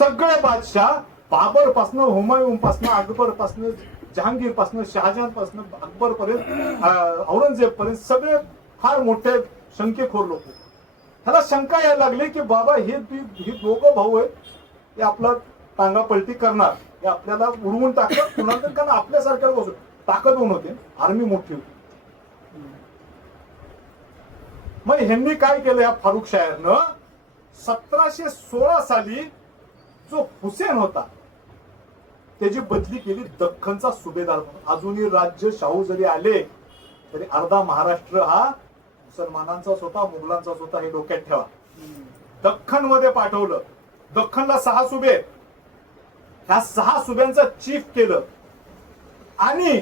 सगळे बादशाह, बाबर पासन, हुमायून पासन, अकबर पासन, जहांगीर पासन, शहाजहान पासन, अकबर पर्यंत, औरंगजेब पर्यंत सगळे फार मोठे शंकेखोर लोक. त्याला शंका यायला लागली की बाबा हे दोघं भाऊ आहेत, ते आपला टांगा पलटी करणार, हे आपल्याला उडवून टाकतात कुणाला, कारण आपल्यासारख्या बसून ताकदवान होते, आर्मी मोठी होती. मग ह्यांनी काय केलं या फारुख शायरनं, 1716 साली जो हुसेन होता त्याची बदली केली दख्खनचा सुभेदार म्हणून. अजूनही राज्य शाहू जरी आले तरी अर्धा महाराष्ट्र हा मुसलमानांचाच होता, मुघलांचाच होता, हे डोक्यात ठेवा. दख्खन मध्ये पाठवलं. दख्खनला 6 सुबे, ह्या 6 सुब्यांचा चीफ केलं आणि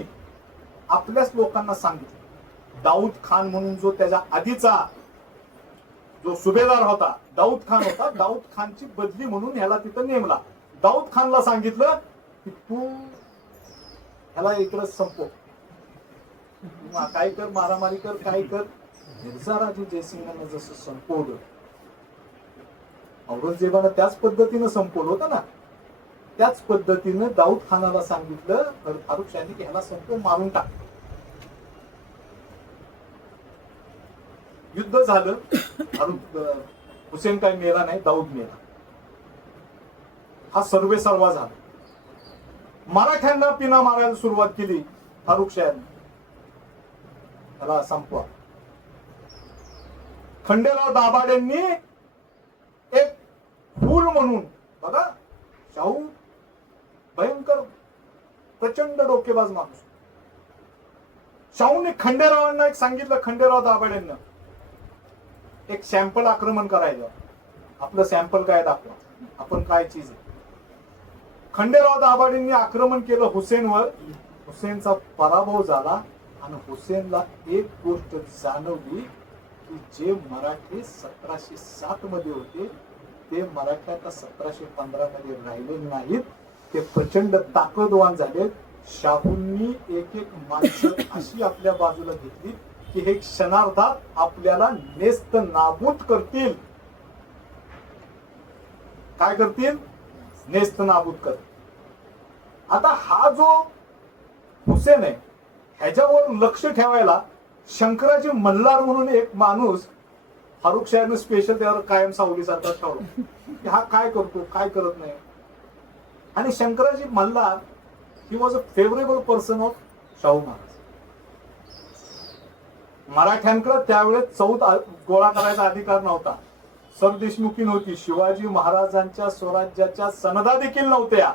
आपल्याच लोकांना सांगितलं, दाऊद खान म्हणून जो त्याच्या आधीचा जो सुभेदार होता, दाऊद खान होता, दाऊद खानची बदली म्हणून ह्याला तिथं नेमला. दाऊद खानला सांगितलं की तू ह्याला इकडं संपव, काय कर, मारामारी कर, काय कर. मिर्झाराजे जयसिंगांना जसं संपवलं, औरंगजेबानं त्याच पद्धतीनं संपवलं होतं ना, त्याच पद्धतीनं दाऊद खानाला सांगितलं फारुख शाहनी की ह्याला संपव, मारून टाक. युद्ध झालं. हुसेन काय मेला नाही, दाऊद मेला. हा सर्वे सर्वा झाला. मराठ्यांना पिना मारायला सुरुवात केली फारुख शाहनी, त्याला संपवा. खंडेराव दाभाडेंनी एक फूल म्हणून, बघा शाहू भयंकर प्रचंड डोकेबाज माणूस, शाहूने खंडेरावांना एक सांगितलं, खंडेराव दाभाडेंना एक सॅम्पल आक्रमण करायचं, आपलं सॅम्पल काय दाखवा, आपण काय चीज आहे. खंडेराव दाभाडेंनी आक्रमण केलं हुसेनवर. हुसेनचा पराभव झाला आणि हुसेनला एक गोष्ट जाणवली की जे मराठी 1707 मध्ये होते ते मराठी आता 1715 मध्ये राहिले नाहीत, ते प्रचंड ताकदवान झाले. शाहूंनी एक एक माणसं अशी आपल्या बाजूला घेतली की हे क्षणार्धात आपल्याला नेस्त नाबूद करतील. काय करतील? नेस्त नाबूद करतील. आता हा जो हुसेन आहे ह्याच्यावर लक्ष ठेवायला शंकराजी मल्हार म्हणून एक माणूस फारुख शाहनं स्पेशल त्यावर कायम सावलीसारखा ठेवला की हा काय करतो, काय करत नाही. आणि Shankaraji Malhar he was a favourable person of Shahu Maharaj. मराठ्यांकडे त्यावेळेस चौथ गोळा करायचा अधिकार नव्हता, सरदेशमुखी नव्हती, शिवाजी महाराजांच्या स्वराज्याच्या सनदा देखील नव्हत्या.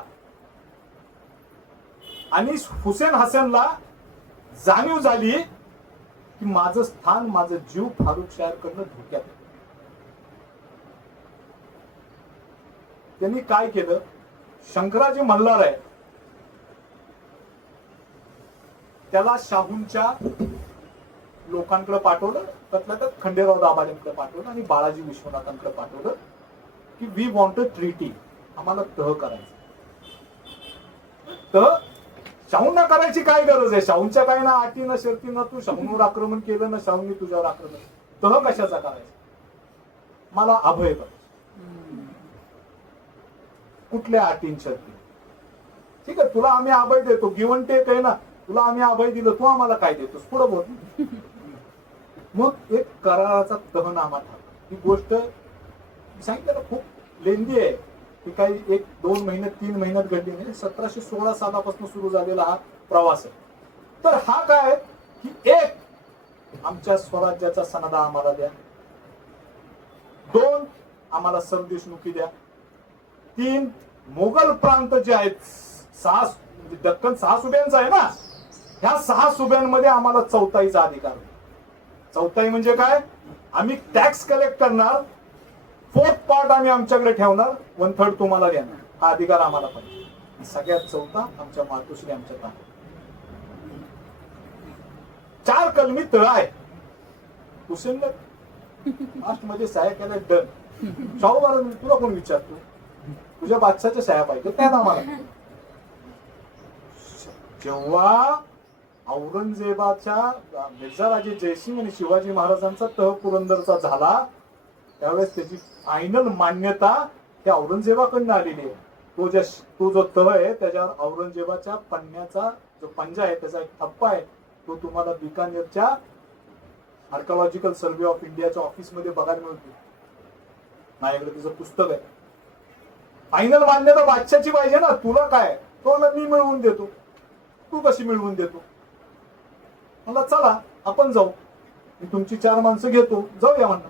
आणि हुसेन हसनला जाणीव झाली की माझं स्थान, माझं जीव फारुख शाहकडनं धोक्यात. त्यांनी काय केलं, शंकराजी मल्हार आहे त्याला शाहूंच्या लोकांकडे पाठवलं, त्यातल्या त्यात खंडेराव दाभाडेंकडे पाठवलं आणि बाळाजी विश्वनाथांकडे पाठवलं की वी वॉन्ट अ ट्रीटी, आम्हाला तह करायचं. तह शाहूंना करायची काय गरज आहे, शाहूंच्या काय ना अटी ना शर्ती ना, तू शाहूंवर आक्रमण केलं ना शाहूंनी तुझ्यावर आक्रमण, तह कशाचा करायचा, मला अभय कर. कुठल्या अटीन शर्ती, ठीक आहे तुला आम्ही अभय देतो, गिव्हन टेक आहे ना, तुला आम्ही अभय दिलं, तू आम्हाला काय देतोस, पुढे बोल. मग एक कराराचा तहनामा ठरला. ही गोष्ट सांगितलं खूप लेंदी आहे, ती काही 1-2 महिन्यात 3 महिन्यात घडली नाही, 1716 सालापासून सुरू झालेला हा प्रवास आहे. तर हा काय की एक आमच्या स्वराज्याचा सनदा आम्हाला द्या, 2 आम्हाला सरदेशमुखी द्या, 3 मोगल प्रांत जे आहेत 6 दख्खन 6 सुब्यांचा आहे ना, ह्या 6 सुब्यांमध्ये आम्हाला चौथाईचा अधिकार. चौथाई म्हणजे काय, आम्ही टॅक्स कलेक्ट करणार, 4th पार्ट आम्ही आमच्याकडे ठेवणार, 1/3 तुम्हाला देणार, हा अधिकार आम्हाला पाहिजे. सगळ्यात चौथा आमच्या मातोश्री आमच्या ताब्यात. 4 कलमी तळ आहे. हुसेनला लास्ट मध्ये सह्या केल्या, डन. शाहू महाराज तुला कोण विचारतो, तुझ्या बादशाच्या सह्या पाहिजे त्यात आम्हाला. जेव्हा औरंगजेबाच्या मिर्झाराजे जयसिंग आणि शिवाजी महाराजांचा तह पुरंदरचा झाला त्यावेळेस त्याची फायनल मान्यता हे औरंगजेबाकडनं आलेली आहे. तो जो तह आहे त्याच्यावर औरंगजेबाच्या पन्न्याचा जो पंजा आहे त्याचा एक ठप्पा आहे. तो तुम्हाला बिकानेरच्या आर्किओलॉजिकल सर्व्हे ऑफ इंडियाच्या ऑफिसमध्ये बघायला मिळतो. माझ्याकडे तिचं पुस्तक आहे. फायनल मान्यता बादशाची पाहिजे ना. तुला काय, तो मी मिळवून देतो, तू कशी मिळवून देतो. मला चला आपण जाऊ, मी तुमची 4 माणसं घेतो, जाऊया म्हणणं.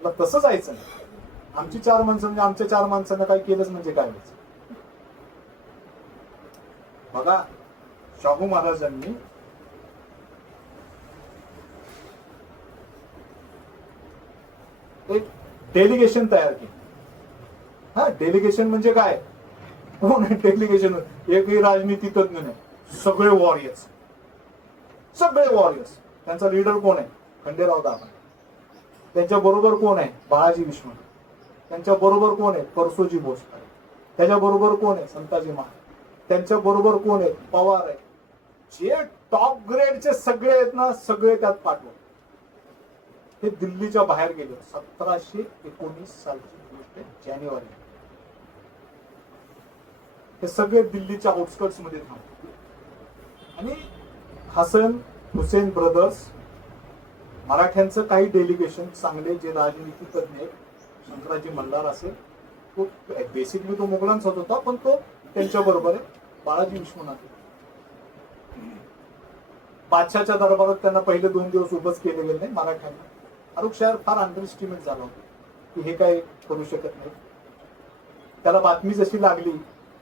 मला तसं जायचं नाही. आमची 4 माणसं म्हणजे आमच्या 4 माणसांना काय केलंच म्हणजे काय व्हायचं. बघा, शाहू महाराजांनी एक डेलिगेशन तयार केलं. हा, डेलिगेशन म्हणजे काय, कोण आहे डेलिगेशन? एकही राजनीती तज्ञ नाही, सगळे वॉरियर्स, सगळे वॉरियर्स. त्यांचा लीडर कोण आहे? खंडेराव दाभा. त्यांच्या बरोबर कोण आहे? बाळाजी विश्वनाथ. त्यांच्या बरोबर कोण आहे? परसोजी भोसले. त्याच्या बरोबर कोण आहे? संताजी महाराज. त्यांच्या बरोबर कोण आहे? पवार आहे. जे टॉप ग्रेडचे सगळे आहेत ना, सगळे त्यात पाठवले. हे दिल्लीच्या बाहेर गेले. 1719 सालची गोष्ट आहे, जानेवारी. हे सगळे दिल्लीच्या आउटस्कर्ट्स मध्ये थांबले. आणि हसन हुसेन ब्रदर्स, मराठ्यांचं काही डेलिगेशन चांगले जे राजनीती तज्ञ आहेत, शंकराजी मल्हार असेल, तो बेसिकली तो मुघलांचाच होता, पण तो त्यांच्या बरोबर आहे. बाळाजी विश्वनाथ. बादशाच्या दरबारात त्यांना पहिले 2 दिवस उभंच केले गेले नाही मराठ्यांना. फारुखशाह फार अंडर एस्टिमेट झाला होता की हे काय करू शकत नाही. त्याला बातमी जशी लागली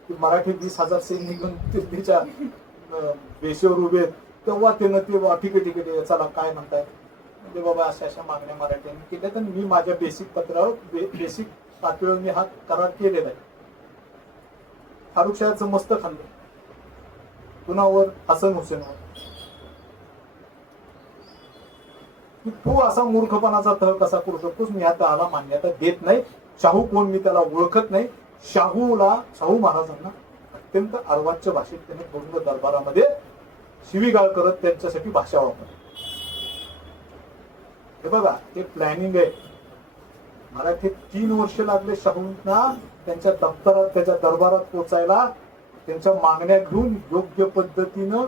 की मराठी 20,000 सैन्य घेऊन दिल्लीच्या वेशीवर उभे आहेत, तेव्हा त्यानं ते ठीक आहे चला काय म्हणताय म्हणजे बाबा अशा अशा मागण्या मराठ्यांनी केल्या, तर मी माझ्या बेसिक पत्रावर बेसिक पातळीवर मी हा करार केलेला आहे. फारुखशाहचं मस्त खाल्लं. कुणावर? हसन हुसेनवर. तू असा मूर्खपणाचा तह कसा करू शकतोस? मी आता आला मान्यता देत नाही. शाहू कोण मी त्याला ओळखत नाही. शाहू महाराजांना अत्यंत अर्वाच्य भाषेत त्याने पूर्ण दरबारामध्ये शिवीगाळ करत त्यांच्यासाठी भाषा वापरली. हे बघा, ते प्लॅनिंग आहे. मराठीत 3 वर्ष लागले शाहूंना त्यांच्या दप्तरात, त्याच्या दरबारात पोचायला, त्यांच्या मागण्या घेऊन योग्य पद्धतीनं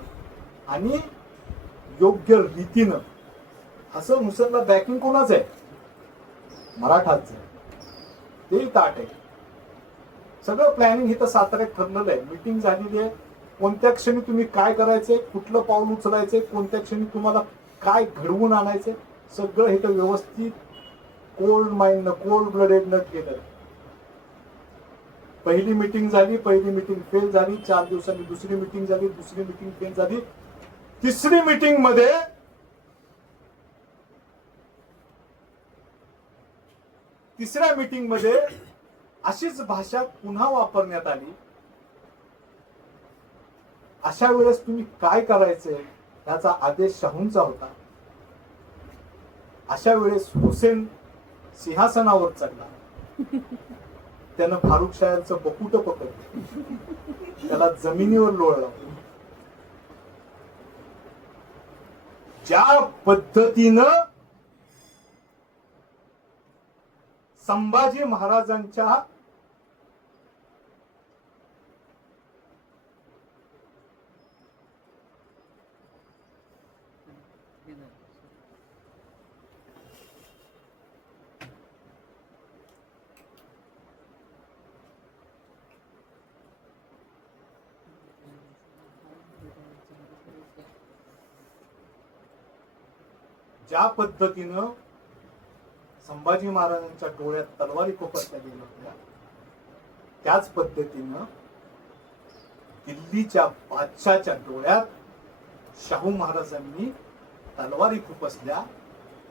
आणि योग्य रीतीनं. हसन हुसेनला बॅकिंग कोणाच आहे? मराठाच आहे. ते ताट आहे. सगळं प्लॅनिंग इथं साताऱ्यात ठरलेलं आहे. मीटिंग झालेली आहे. कोणत्या क्षणी तुम्ही काय करायचंय, कुठलं पाऊल उचलायचंय, कोणत्या क्षणी तुम्हाला काय घडवून आणायचंय, सगळं इथं व्यवस्थित कोल्ड माइंड, कोल्ड ब्लडेड न केलं. पहिली मीटिंग झाली, पहिली मीटिंग फेल झाली. 4 दिवसांनी दुसरी मीटिंग झाली, दुसरी मीटिंग फेल झाली. तिसरी मीटिंग मध्ये तिसऱ्या मीटिंग मध्ये अशीच भाषा पुन्हा वापरण्यात आली. अशा वेळेस तुम्ही काय करायचंय याचा आदेश शाहूंचा होता. अशा वेळेस हुसेन सिंहासनावर चढला. त्यानं फारुखशाहचं बकुट पकडलं, त्याला जमिनीवर लोळलं. ज्या पद्धतीनं संभाजी महाराजांच्या ज्या पद्धतीनं संभाजी महाराजांच्या डोळ्यात तलवारी खोपटल्या गेल्या होत्या, त्याच पद्धतीनं दिल्लीच्या बादशाच्या डोळ्यात शाहू महाराजांनी तलवारी खुपसल्या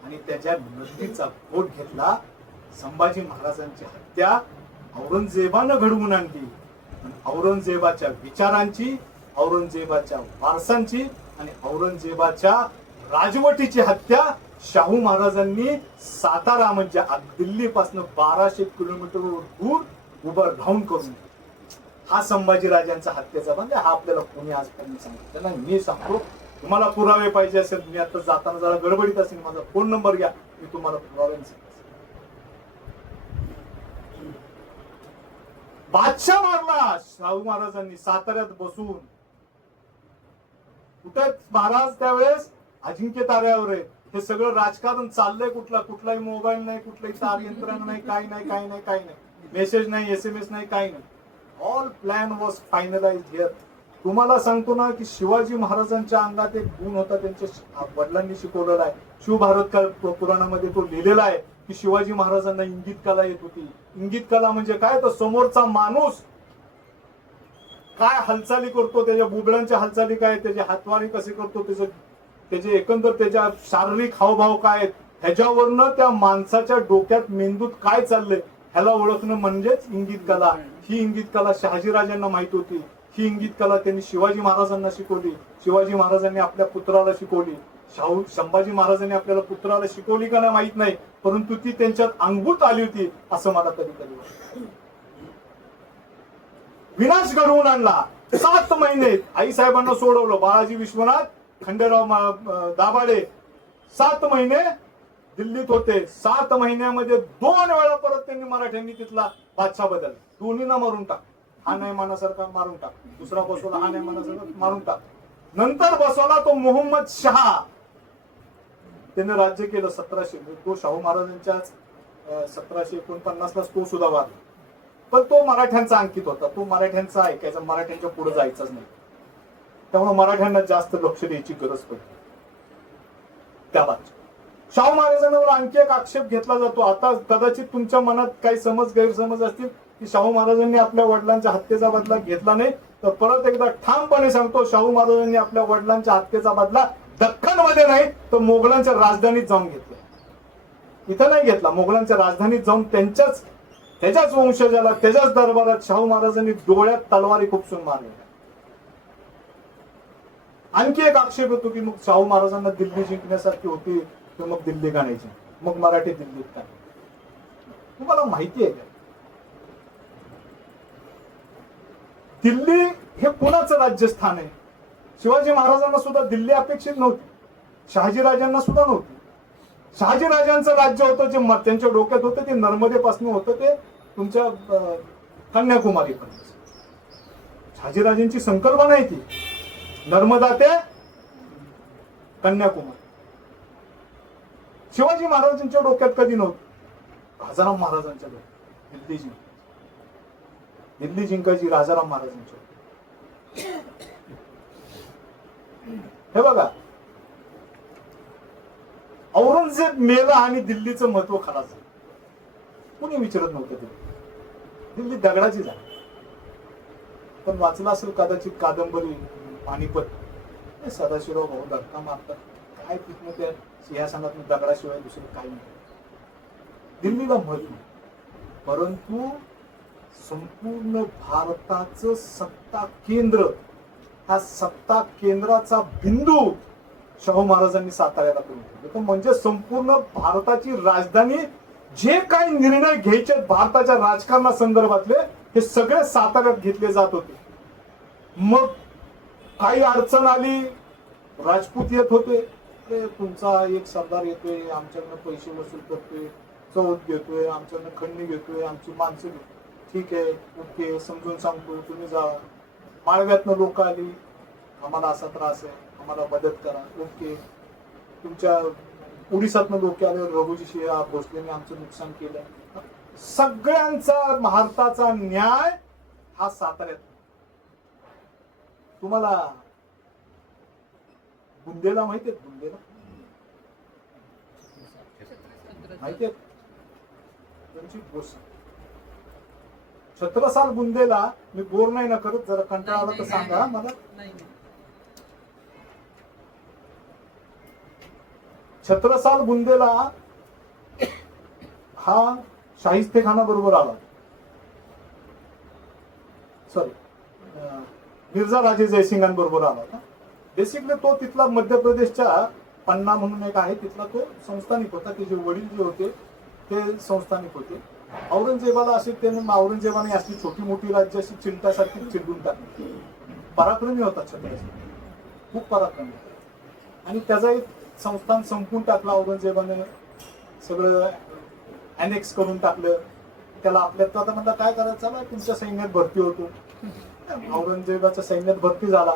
आणि त्याच्या नंदीचा बोट घेतला. संभाजी महाराजांची हत्या औरंगजेबानं घडवून आणली. औरंगजेबाच्या विचारांची, औरंगजेबाच्या वारसांची आणि औरंगजेबाच्या राजवटीची हत्या शाहू महाराजांनी सातारा म्हणजे दिल्लीपासून 1200 किलोमीटरवर दूर उभं राहून करून. हा संभाजी राजांचा हत्येचा बंद. हा आपल्याला कोणी आजपर्यंत सांगितलं नाही. मी सांगतो, तुम्हाला पुरावे पाहिजे असेल, मी आता जाताना जरा गडबडीत असेल, माझा फोन नंबर घ्या, मी तुम्हाला पुरावे सांगतो. बादशाह मारला शाहू महाराजांनी साताऱ्यात बसून. कुठे महाराज त्यावेळेस अजिंक्य ताऱ्यावर आहे. हे सगळं राजकारण चाललंय कुठलाही मोबाईल नाही, कुठलाही तार यंत्रणा नाही, काही नाही, मेसेज नाही, SMS नाही, काही नाही. All plan was finalised here. तुम्हाला सांगतो ना की शिवाजी महाराजांच्या अंगात एक गुण होता, त्यांच्या वडिलांनी शिकवलेला आहे. शिवभारत पुराणामध्ये तो लिहिलेला आहे की शिवाजी महाराजांना इंगित कला येत होती. इंगित कला म्हणजे काय, तर समोरचा माणूस काय हालचाली करतो, त्याच्या बुबळांच्या हालचाली काय, त्याचे हातवारी कसे करतो, त्याचे एकंदर त्याच्या शारीरिक हावभाव काय आहेत, ह्याच्यावरनं त्या माणसाच्या डोक्यात मेंदूत काय चाललंय ह्याला ओळखणं म्हणजेच इंगित कला. ही इंगित कला शहाजीराजांना माहित होती. ही इंगित कला त्यांनी शिवाजी महाराजांना शिकवली. शिवाजी महाराजांनी आपल्या पुत्राला शिकवली. संभाजी महाराजांनी आपल्याला पुत्राला शिकवली का नाही माहित नाही, परंतु ती त्यांच्यात अंगभूत आली होती असं मला कधी वाटतं. विनाश घडवून आणला. 7 महिने आई साहेबांना सोडवलं. बाळाजी विश्वनाथ, खंडेराव दाभाडे 7 महिने दिल्लीत होते. 7 महिन्यामध्ये 2 वेळा परत त्यांनी मराठ्यांनी तिथला बादशाह बदलला. दोन्हीना मारून टाक. हा नाही मानासारखा मारून टाक, दुसरा बसवला हा नाही मानासारखा मारून टाक. नंतर बसवला तो मोहम्मद शहा. त्याने राज्य केलं 1700. तो शाहू महाराजांच्याच 1749 तो सुद्धा वारला. पण तो मराठ्यांचा अंकित होता. तो मराठ्यांचा ऐकायचा, मराठ्यांच्या पुढे जायचाच नाही. त्यामुळे मराठ्यांना जास्त लक्ष द्यायची गरज पडली. त्या बाजू शाहू महाराजांवर आणखी एक आक्षेप घेतला जातो. आता कदाचित तुमच्या मनात काही गैरसमज असतील की शाहू महाराजांनी आपल्या वडिलांच्या हत्येचा बदला घेतला नाही, तर परत एकदा ठामपणे सांगतो, शाहू महाराजांनी आपल्या वडिलांच्या हत्येचा बदला दख्खन मध्ये नाही तर मोगलांच्या राजधानीत जाऊन घेतला. इथं नाही घेतला, मोगलांच्या राजधानीत जाऊन त्याच्याच वंशजाला, त्याच्याच दरबारात शाहू महाराजांनी डोळ्यात तलवारी खुपसून मारली. आणखी एक आक्षेप होतो की मग शाहू महाराजांना दिल्ली जिंकण्यासारखी होती तर मग दिल्ली गाण्याची, मग मराठी दिल्लीत काय. तुम्हाला माहिती आहे का दिल्ली हे कोणाचं राज्यस्थान आहे? शिवाजी महाराजांना सुद्धा दिल्ली अपेक्षित नव्हती, शहाजीराजांना सुद्धा नव्हती. शहाजीराजांचं राज्य होतं जे त्यांच्या डोक्यात होतं ते नर्मदेपासून होतं ते तुमच्या कन्याकुमारी पर्यंत. शहाजीराजांची संकल्पना आहे ती नर्मदा ते कन्याकुमारी. शिवाजी महाराजांच्या डोक्यात कधी नव्हतं. राजाराम महाराजांच्या डोक्यात दिल्ली जिंकायची राजाराम महाराजांच्या. हे बघा, औरंगजेब मेला आणि दिल्लीचं महत्व खराब झालं. कुणी विचारत नव्हतं. दिल्ली दगडाची झाली. पण वाचलं असेल कदाचित कादंबरी पानिपत. सदाशिवराव भाऊ धक्का मारतात काय तिथनं त्या सिंहासनात दगडाशिवाय दुसरं काही नाही. दिल्लीला महत्व, परंतु संपूर्ण भारताचं सत्ता केंद्र, हा सत्ता केंद्राचा बिंदू शाहू महाराजांनी साताऱ्याला करून ठेवलं. म्हणजे संपूर्ण भारताची राजधानी, जे काही निर्णय घ्यायचे भारताच्या राजकारणा संदर्भातले हे सगळे साताऱ्यात घेतले जात होते. मग काही अडचण आली, राजपूत येत होते, तुमचा एक सरदार येतोय, आमच्याकडनं पैसे वसूल करतोय, चौथ घेतोय, आमच्याकडनं खंडणी घेतोय, आमची माणसं घेतोय. ठीक आहे, ओके, समजून सांगतो, तुम्ही जा. माळव्यातनं लोक आली, आम्हाला असा त्रास आहे, आम्हाला मदत करा. ओके. तुमच्या उडीसातनं लोक आले, रघुजी शिया भोसलेने आमचं नुकसान केलं. सगळ्यांचा भारताचा न्याय हा साताऱ्यात. तुम्हाला बुंदेला माहितीये? बुंदेला माहितीये? त्यांची गोष्ट छत्रसाल बुंदेला. मी बोर नाही ना करत, जरा कंटाळा आला तर सांगा मला. छत्रसाल बुंदेला हा शाहिस्तेखाना बरोबर आला. सॉरी, मिर्झा राजे जयसिंगांबरोबर आला होता. बेसिकली तो तिथला मध्य प्रदेशच्या पन्ना म्हणून एक आहे, तिथला तो संस्थानिक होता. त्याचे वडील जे होते ते संस्थानिक होते. औरंगजेबाला असे त्याने औरंगजेबाने असली छोटी मोठी राज्य अशी चिंतासारखी चिरडून टाकली. पराक्रमी होता छत्रसाल, खूप पराक्रमी. आणि त्याचा एक संस्थान संपून टाकला औरंगजेबाने, सगळं अनेक्स करून टाकलं. त्याला आपल्यात आता म्हणलं काय करायचं, चला तुमच्या सैन्यात भरती होतो. औरंगजेबाच्या सैन्यात भरती झाला,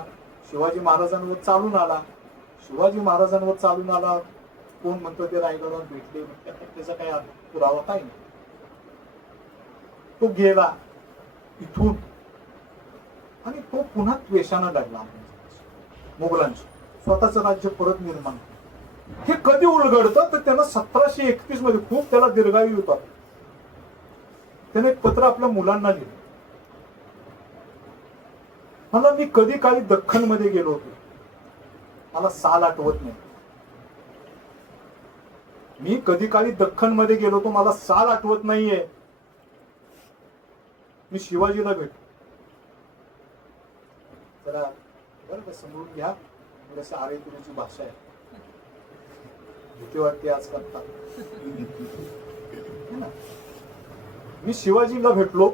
शिवाजी महाराजांवर चालून आला. शिवाजी महाराजांवर चालून आला, कोण म्हणतो ते रायगडावर भेटले, त्याचा काही पुरावा काही नाही. तो गेला इथून आणि तो पुन्हा द्वेषानं लागला मुघलांशी, स्वतःचं राज्य परत निर्माण. हे कधी उलगडतं तर त्यानं 1731 मध्ये, खूप त्याला दीर्घायू होता, त्याने एक पत्र आपल्या मुलांना लिहिलं. मला मी कधी काळी दख्खन मध्ये गेलो होतो, मला साल आठवत नाही. मी कधी काळी दख्खन मध्ये गेलो होतो, मला साल आठवत नाहीये. मी शिवाजीला भेटलो. जरा बरं का समजून घ्या, थोडस आरेतुरीची भाषा आहे, भीती वाटते आजकाल. मी शिवाजीला भेटलो,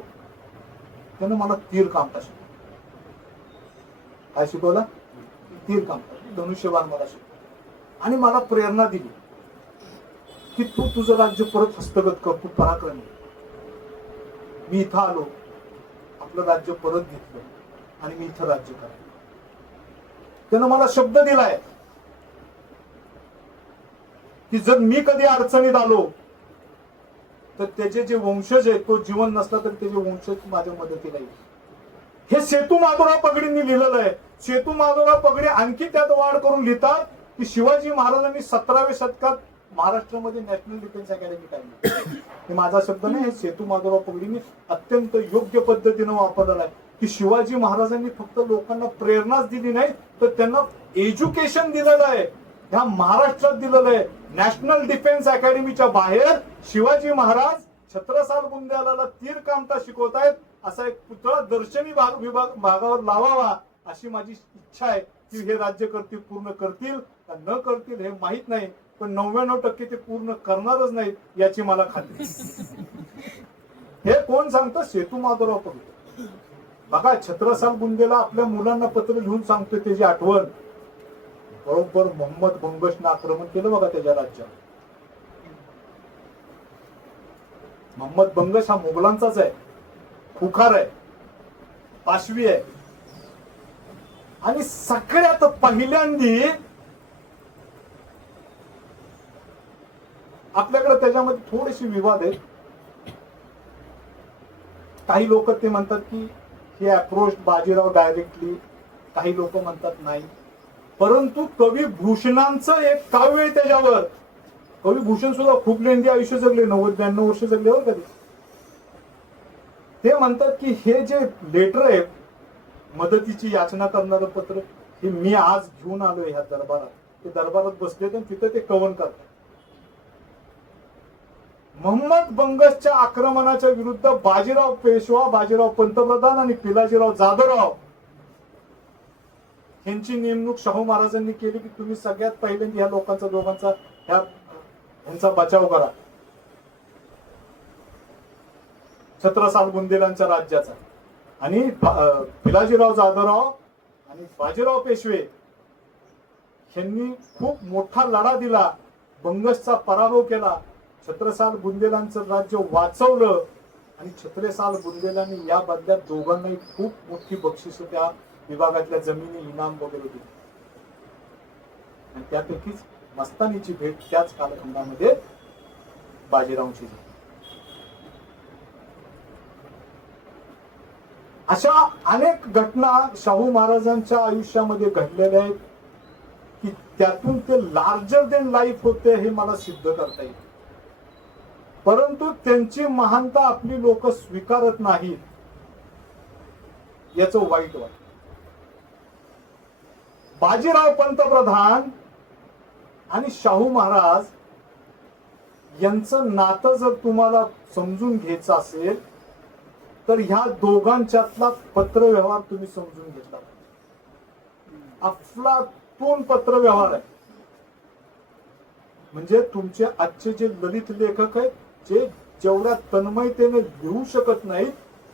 त्यानं मला तीर कामटा शिकवलं. काय शिकवलं? तीर कामटा, धनुष्यबाण मला शिकवलं आणि मला प्रेरणा दिली की तू तुझं राज्य परत हस्तगत कर, तू पराक्रमी. मी इथं आलो, आपलं राज्य परत घेतलं आणि मी इथं राज्य करायचं. त्यानं मला शब्द दिलाय की जर मी कधी अडचणीत आलो तर त्याचे जे वंशज आहेत, तो जीवन नसला तर त्याचे वंशज माझ्या मदतीला येईल. हे सेतू माधवराव पगडींनी लिहिलेलं आहे. सेतू माधवराव पगडी आणखी त्यात वाढ करून लिहितात की शिवाजी महाराजांनी 17व्या शतकात महाराष्ट्रामध्ये नॅशनल डिफेन्स अकॅडमी काढली. हे माझा शब्द नाही, हे सेतू माधवराव पगडींनी अत्यंत योग्य पद्धतीनं वापरलेला आहे की शिवाजी महाराजांनी फक्त लोकांना प्रेरणाच दिली नाही, तर त्यांना एज्युकेशन दिलेलं आहे. ह्या महाराष्ट्रात दिलेलं आहे. नॅशनल डिफेन्स अकॅडमीच्या बाहेर शिवाजी महाराज छत्रसाल बुंदेलाला तीर कामटा शिकवतायत, असा एक पुतळा दर्शनी भागावर लावावा अशी माझी इच्छा आहे. की हे राज्यकर्ते पूर्ण करतील का न करतील हे माहित नाही, पण 99% ते पूर्ण करणारच नाही याची मला खात्री. हे कोण सांगतं? सेतू माधवराव पगडी. बघा, छत्रसाल बुंदेला आपल्या मुलांना पत्र लिहून सांगतोय त्याची आठवण. बरोबर मोहम्मद बंगशनं आक्रमण केलं बघा त्याच्या राज्यावर. मोहम्मद बंगश हा मुघलांचाच आहे, खुखार आहे, पाशवी आहे. आणि सगळ्यात पहिल्यांदी आपल्याकडे त्याच्यामध्ये थोडेसे विवाद आहेत. काही लोक ते म्हणतात की हे अप्रोच बाजीराव डायरेक्टली, काही लोक म्हणतात नाही. परंतु कवी भूषणांचं एक काव्य आहे त्याच्यावर. कवी भूषण सुद्धा खूप लेंदी आयुष्य जगले, 90-92 वर्ष जगले बरं कधी. ते म्हणतात की हे जे लेटर आहे, मदतीची याचना करणारं पत्र, हे मी आज घेऊन आलोय ह्या दरबारात. ते दरबारात बसले तर तिथे ते कवन करतात. मोहम्मद बंगशच्या आक्रमणाच्या विरुद्ध बाजीराव पेशवा, बाजीराव पंतप्रधान आणि पिलाजीराव जाधवराव यांची नेमणूक शाहू महाराजांनी केली की तुम्ही सगळ्यात पहिल्यांदा ह्या लोकांचा, दोघांचा, यांचा बचाव करा, छत्रसाल बुंदेलांच्या राज्याचा. आणि पिलाजीराव जाधवराव आणि बाजीराव पेशवे यांनी खूप मोठा लढा दिला, बंगशचा पराभव केला, छत्रसाल बुंदेलांचं राज्य वाचवलं. आणि छत्रसाल बुंदेलांनी या बदल्यात दोघांनाही खूप मोठी बक्षिस त्या विभागातल्या जमिनी इनाम वगैरे दिली. आणि त्यापैकीच मस्तानीची भेट त्याच कालखंडामध्ये बाजीरावांची झाली. अशा अनेक घटना शाहू महाराजांच्या आयुष्यामध्ये घडलेल्या आहेत की त्यातून ते लार्जर देन लाईफ होते हे मला सिद्ध करता येईल. परंतु त्यांची महानता आपली लोक स्वीकारत नाहीत, याचं वाईट वाटतं. बाजीराव पंतप्रधान आणि शाहू महाराज यांचं नातं जर तुम्हाला समजून घ्यायचं असेल तर ह्या दोघांच्यातला पत्रव्यवहार तुम्ही समजून घेतला. अफलातून पत्रव्यवहार आहे. म्हणजे तुमचे आजचे जे ललित लेखक आहेत, जे जेवढ्या तन्मयतेने लिहू शकत नाहीत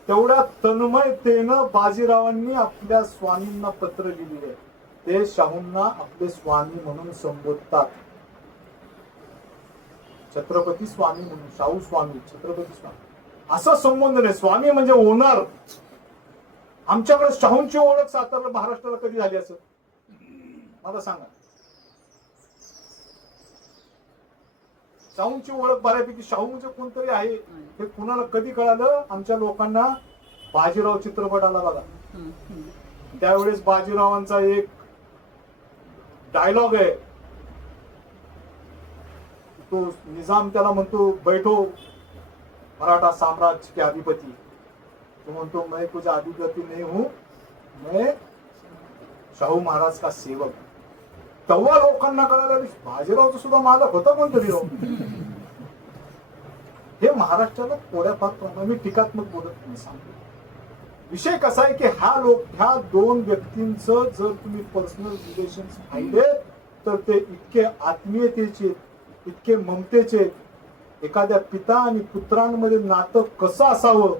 तेवढ्या तन्मयतेनं बाजीरावांनी आपल्या स्वामींना पत्र लिहिलेले आहे. ते शाहूंना आपले स्वामी म्हणून संबोधतात. छत्रपती स्वामी म्हणून, शाहू स्वामी, छत्रपती स्वामी. असं संबंध नाही. स्वामी म्हणजे ओनर. आमच्याकडे शाहूंची ओळख सातारला महाराष्ट्राला कधी झाली असं मला सांगा. शाहूंची ओळख बऱ्यापैकी शाहू म्हणजे कोणतरी आहे हे कुणाला कधी कळालं? आमच्या लोकांना बाजीराव चित्रपट आला बघा, त्यावेळेस बाजीरावांचा एक डायलॉग आहे, तो निजाम त्याला म्हणतो बैठो मराठा साम्राज्य के अधिपति. तो म्हणतो मैं कुछ अधिपति नहीं हूं, मैं शाहू महाराज का सेवक. तेव्हा लोकांना कळालं बाजीरावचा सुद्धा मालक होता कोणतरी. हे महाराष्ट्राला थोड्याफार प्रमाणात मी टीकात्मक बोलत नाही सांगतो. विषय कसा आहे की ह्या दोन व्यक्तींचं जर तुम्ही पर्सनल रिलेशन्स पाहिले तर ते इतके आत्मीयतेचे, इतके ममतेचे, एखाद्या पिता आणि पुत्रांमध्ये नातं कसं असावं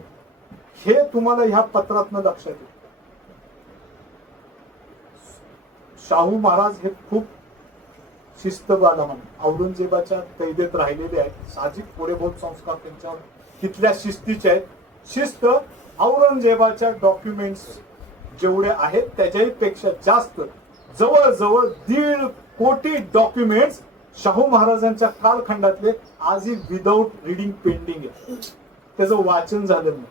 हे तुम्हाला ह्या पत्रातनं लक्षात येतं. शाहू महाराज हे खूप शिस्तवान औरंगजेबाच्या कैदेत राहिलेले आहेत. साहजिक थोडे बहुत संस्कार त्यांच्यावर तिथल्या शिस्तीचे आहेत. शिस्त औरंगजेबाच्या डॉक्युमेंट्स जेवढे आहेत त्याच्याही पेक्षा जास्त, जवळजवळ 1.5 कोटी डॉक्युमेंट्स शाहू महाराजांच्या कालखंडातले आजही विदाऊट रिडिंग पेंडिंग आहे. त्याचं वाचन झालं नाही.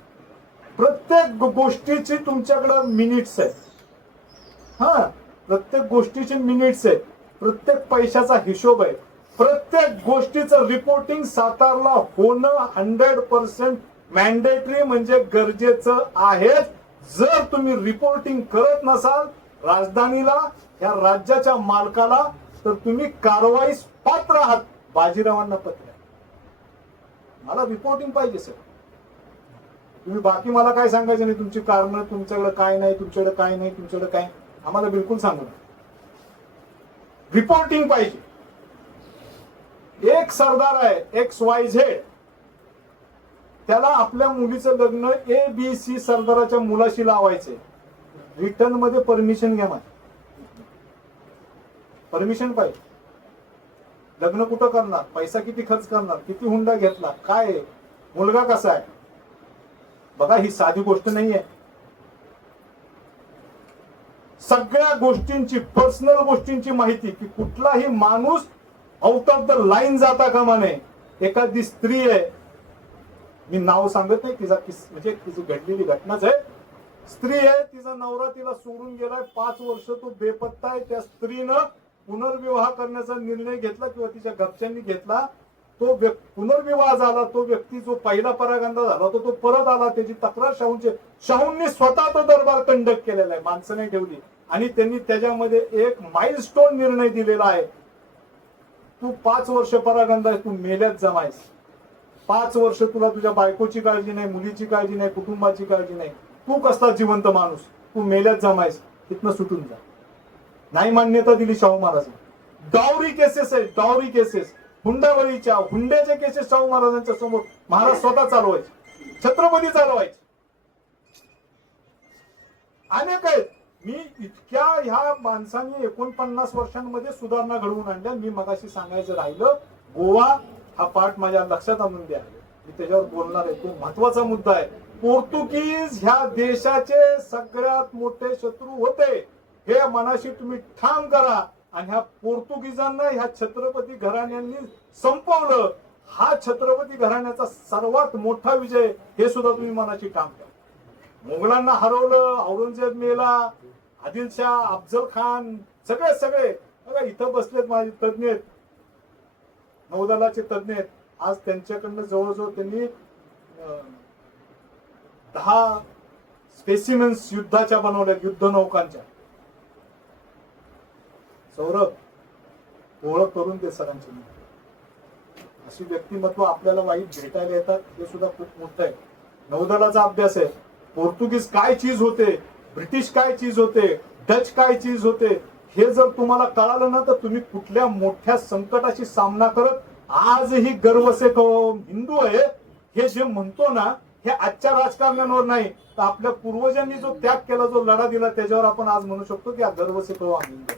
प्रत्येक गोष्टीची तुमच्याकडे मिनिट्स आहेत. प्रत्येक गोष्टीचे मिनिट्स आहेत. प्रत्येक पैशाचा हिशोब आहे. प्रत्येक गोष्टीचं रिपोर्टिंग सातारला होणं 100% मॅन्डेटरी म्हणजे गरजेचं आहे. जर तुम्ही रिपोर्टिंग करत नसाल राजधानीला, या राज्याच्या मालकाला, तर तुम्ही कारवाईस पात्र आहात. बाजीरावांना पत्र आहे, मला रिपोर्टिंग पाहिजे सर. तुम्ही बाकी मला काय सांगायचं नाही. तुमची कारण तुमच्याकडे काय नाही, तुमच्याकडे काय नाही, तुमच्याकडे काय, आम्हाला बिलकुल सांगू नका. रिपोर्टिंग पाहिजे. एक सरदार आहे XYZ, त्याला आपल्या मुलीचं लग्न ABC सरदाराच्या मुलाशी लावायचंय. रिटर्न मध्ये परमिशन घ्या, माझी परमिशन पाहिजे. लग्न कुठं करणार, पैसा किती खर्च करणार, किती हुंडा घेतला, काय आहे, मुलगा कसा आहे बघा. ही साधी गोष्ट नाहीये. सगळ्या गोष्टींची, पर्सनल गोष्टींची माहिती, की कुठलाही माणूस आउट ऑफ द लाईन जाता कामा नये. एखादी स्त्री आहे, मी नाव सांगत नाही, तिचा म्हणजे तिची घडलेली घटनाच आहे. स्त्री आहे, तिचा नवरा तिला सोडून गेलाय, 5 वर्ष तो बेपत्ता आहे. त्या स्त्रीनं पुनर्विवाह करण्याचा निर्णय घेतला किंवा तिच्या घरच्यांनी घेतला. तो पुनर्विवाह झाला. तो व्यक्ती जो पहिला परागंदा झाला तो परत आला. त्याची तक्रार शाहूंनी स्वतः तो दरबार कंडक्ट केलेला आहे, माणसं नाही ठेवली. आणि त्यांनी त्याच्यामध्ये एक माइलस्टोन निर्णय दिलेला आहे, तू 5 वर्ष परागंदा आहे, तू मेल्यात जमायस. 5 वर्ष तुला तुझ्या बायकोची काळजी नाही, मुलीची काळजी नाही, कुटुंबाची काळजी नाही, तू कसला जिवंत माणूस, तू मेल्यात जमायस, तिथनं सुटून जा. नाही मान्यता दिली शाहू महाराजांनी. डावरी केसेस आहे, डावरी केसेस, हुंडावरीच्या, हुंड्याच्या केसेस शाहू महाराजांच्या समोर महाराज स्वतः चालवायचे, छत्रपती चालवायचे. अनेक आहेत. मी इतक्या ह्या माणसांनी 49 वर्षांमध्ये सुधारणा घडवून आणल्या. मी मगाशी सांगायचं राहिलं, गोवा हा पाठ माझ्या लक्षात आणून द्या, मी त्याच्यावर बोलणार आहे. तो महत्वाचा मुद्दा आहे. पोर्तुगीज ह्या देशाचे सगळ्यात मोठे शत्रू होते, हे मनाशी तुम्ही ठाम करा. आणि ह्या पोर्तुगीजांना ह्या छत्रपती घराण्यांनी संपवलं. हा छत्रपती घराण्याचा सर्वात मोठा विजय, हे सुद्धा तुम्ही मनाशी ठाम करा. मोगलांना हरवलं, औरंगजेब मेला, आदिलशाह, अफजल खान, सगळे बघा इथं बसलेत माझे तज्ञ आहेत, नौदलाचे तज्ञ आहेत. आज त्यांच्याकडनं जवळजवळ त्यांनी 10 स्पेसिमेन्स युद्धाच्या बनवल्या, युद्ध नौकांच्या. सौरभ ओळख करून दे सरांची. अशी व्यक्तिमत्व आपल्याला वाईट भेटायला येतात, हे सुद्धा खूप मोठं आहे. नौदलाचा अभ्यास आहे. पोर्तुगीज काय चीज होते, ब्रिटिश काय चीज होते, डच काय चीज होते, हे जर तुम्हाला कळालं ना तर तुम्ही कुठल्या मोठ्या संकटाशी सामना करत आजही गर्व से कहो हिंदू आहे हे जे म्हणतो ना, हे आजच्या राजकारण्यांवर नाही, तर आपल्या पूर्वजांनी जो त्याग केला, जो लढा दिला, त्याच्यावर आपण आज म्हणू शकतो की गर्व से कहो हिंदू.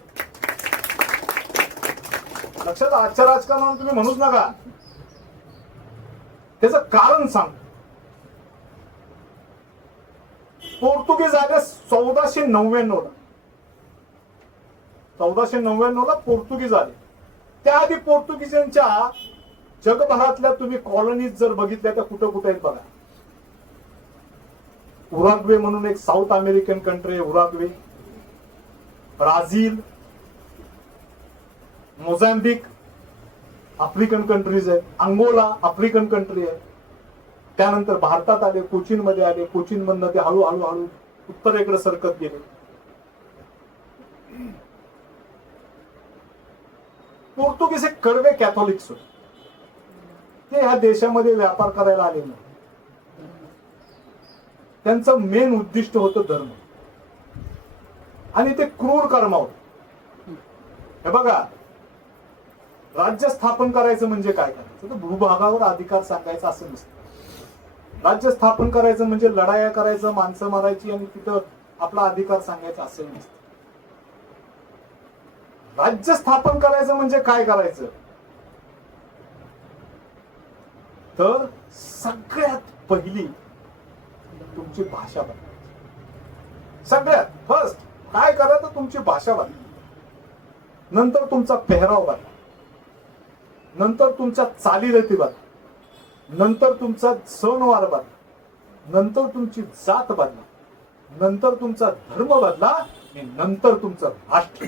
लक्षात, आजच्या राजकारणावर तुम्ही म्हणूच नका. त्याचं कारण सांग. पोर्तुगीज आले 1499 ला. 1499 ला पोर्तुगीज आले. त्याआधी पोर्तुगीजांच्या जगभरातल्या तुम्ही कॉलनीज जर बघितल्या तर कुठं कुठे आहेत बघा. उराग्वे म्हणून एक साऊथ अमेरिकन कंट्री आहे, Uruguay. Brazil, Mozambique African countries आहे. अंगोला आफ्रिकन कंट्री आहे. त्यानंतर भारतात आले, कोचीन मध्ये आले. कोचीन मधनं ते हळूहळू उत्तरेकडे सरकत गेले. पोर्तुगीज हे कडवे कॅथॉलिक्स होते. ते ह्या देशामध्ये व्यापार करायला आले नाही. त्यांचं मेन उद्दिष्ट होतं धर्म आणि ते क्रूर कर्मावर. हे बघा, राज्य स्थापन करायचं म्हणजे काय करायचं तर भूभागावर अधिकार सांगायचा असं नसतं. राज्य स्थापन करायचं म्हणजे लढाया करायचं, माणसं मारायची आणि तिथं आपला अधिकार सांगायचा असं नसतं. राज्य स्थापन करायचं म्हणजे काय करायचं तर सगळ्यात पहिली तुमची भाषा बदलायची. सगळ्यात फर्स्ट काय करायचं तुमची भाषा बदला. नंतर तुमचा पेहराव बदला. नंतर तुमच्या चालीरीती बदला. नंतर तुमचा सणवार बदला. नंतर तुमची जात बदला. नंतर तुमचा धर्म बदला आणि नंतर तुमचं राष्ट्र.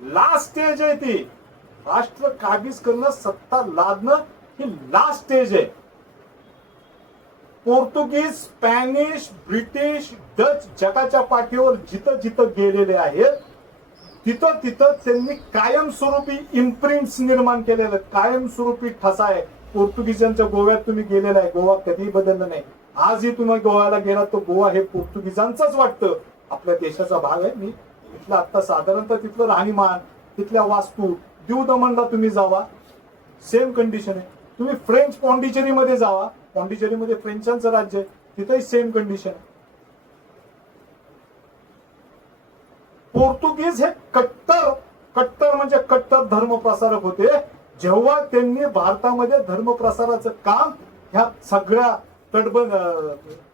लास्ट स्टेज आहे ती. राष्ट्र काबीज करणं, सत्ता लादणं ही लास्ट स्टेज आहे. पोर्तुगीज, स्पॅनिश, ब्रिटिश, डच जगाच्या पाठीवर जिथं जिथं गेलेले आहेत तिथं तिथं त्यांनी कायमस्वरूपी इम्प्रिंट्स निर्माण केलेले. कायमस्वरूपी ठसा आहे. पोर्तुगीजांच्या गोव्यात तुम्ही गेलेला आहे, गोवा कधीही बदललं नाही. आजही तुम्ही गोव्याला गेलात तर गोवा हे पोर्तुगीजांचंच वाटतं. आपल्या देशाचा भाग आहे. मी तिथलं आता साधारणतः तिथलं राहणीमान, तिथल्या वास्तू, दीव दमणला तुम्ही जावा, सेम कंडिशन आहे. तुम्ही फ्रेंच पॉंडिचेरी मध्ये जावा, पॉंडिचेरी मध्ये फ्रेंचांचं राज्य आहे, तिथेही सेम कंडिशन आहे. पोर्तुगीज हे कट्टर म्हणजे कट्टर धर्म प्रसारक होते. जेव्हा त्यांनी भारतामध्ये धर्म प्रसाराचं काम ह्या सगळ्या